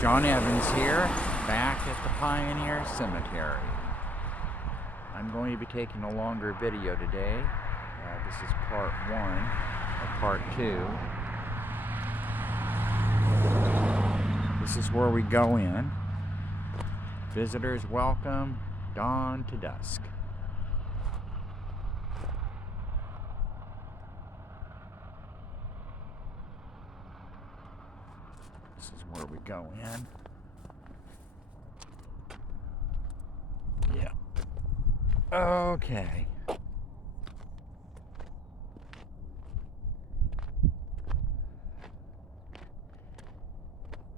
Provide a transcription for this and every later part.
John Evans here, back at the Pioneer Cemetery. I'm going to be taking a longer video today. This is part 1 of part 2. This is where we go in. Visitors welcome, dawn to dusk. This is where we go in. Yeah. Okay. The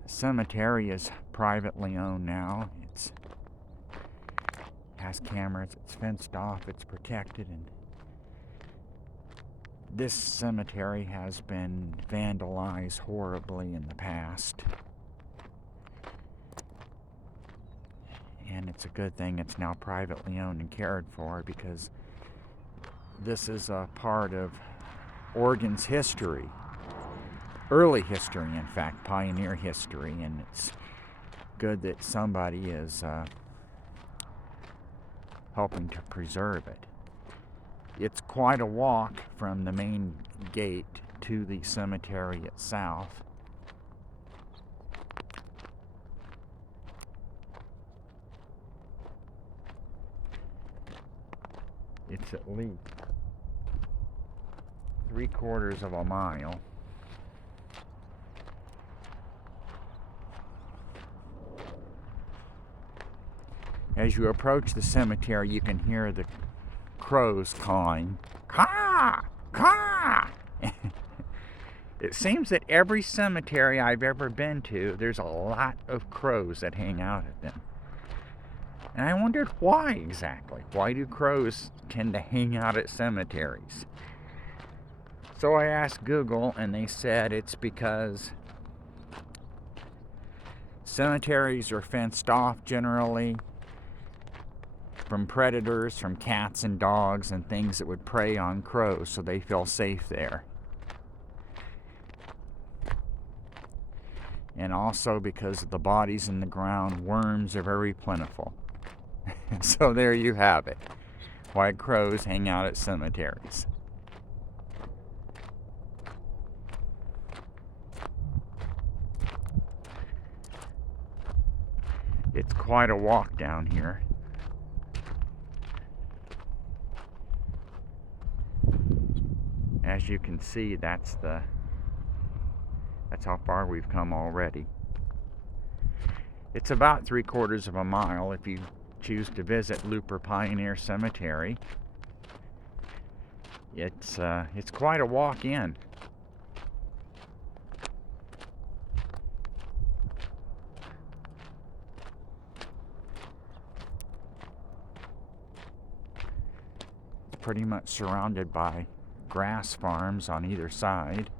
cemetery is privately owned now. It has cameras, it's fenced off, it's protected, and this cemetery has been vandalized horribly in the past. And it's a good thing it's now privately owned and cared for, because this is a part of Oregon's history. Early history, in fact, pioneer history, and it's good that somebody is helping to preserve it. It's quite a walk from the main gate to the cemetery itself. It's at least 3/4 of a mile. As you approach the cemetery, you can hear the crows cawing. Caw! Caw! It seems that every cemetery I've ever been to, there's a lot of crows that hang out at them. And I wondered why exactly. Why do crows tend to hang out at cemeteries? So I asked Google, and they said it's because cemeteries are fenced off generally from predators, from cats and dogs and things that would prey on crows, so they feel safe there. And also because of the bodies in the ground, worms are very plentiful. So there you have it. Why crows hang out at cemeteries. It's quite a walk down here. As you can see, that's how far we've come already. It's about 3/4 of a mile if you choose to visit Looper Pioneer Cemetery. It's quite a walk in. It's pretty much surrounded by grass farms on either side.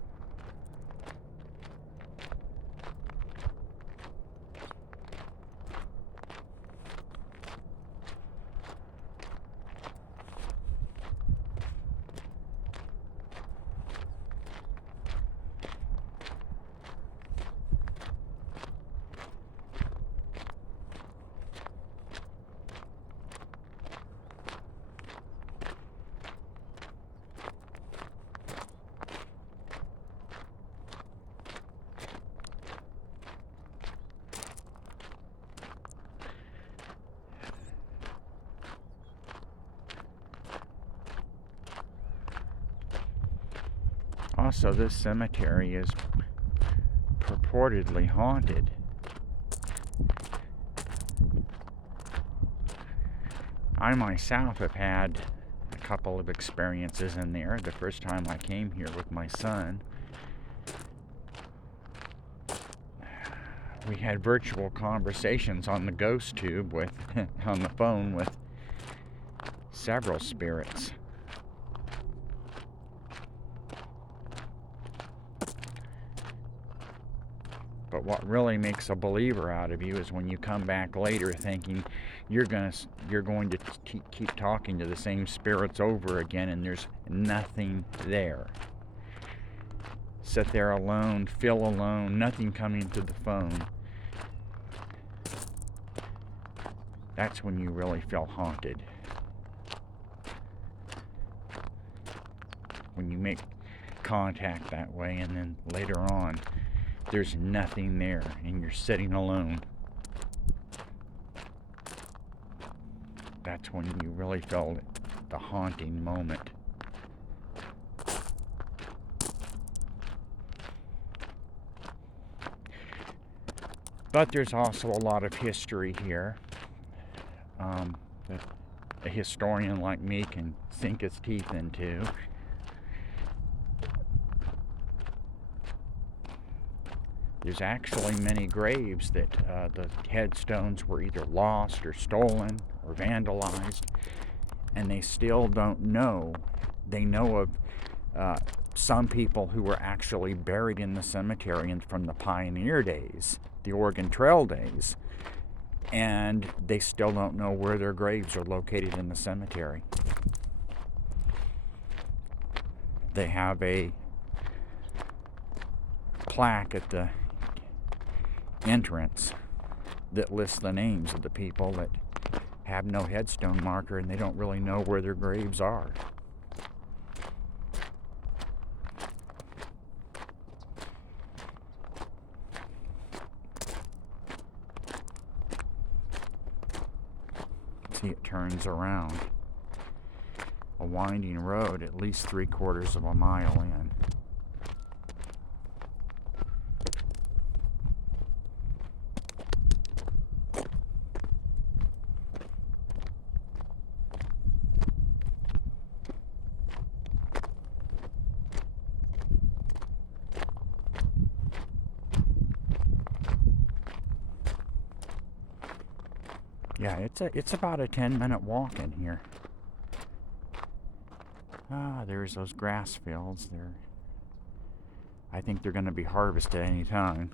Also, this cemetery is purportedly haunted. I myself have had a couple of experiences in there. The first time I came here with my son, we had virtual conversations on the ghost tube on the phone with several spirits. But what really makes a believer out of you is when you come back later thinking you're going to keep talking to the same spirits over again, and there's nothing there. Sit there alone, feel alone, nothing coming to the phone. That's when you really feel haunted. When you make contact that way, and then later on there's nothing there and you're sitting alone. That's when you really feel the haunting moment. But there's also a lot of history here that a historian like me can sink his teeth into. There's actually many graves that the headstones were either lost or stolen or vandalized, and they still don't know. They know of some people who were actually buried in the cemetery from the pioneer days, the Oregon Trail days, and they still don't know where their graves are located in the cemetery. They have a plaque at the entrance that lists the names of the people that have no headstone marker, and they don't really know where their graves are. See, it turns around a winding road at least 3/4 of a mile in. Yeah, it's about a 10-minute walk in here. There's those grass fields there. I think they're going to be harvested any time.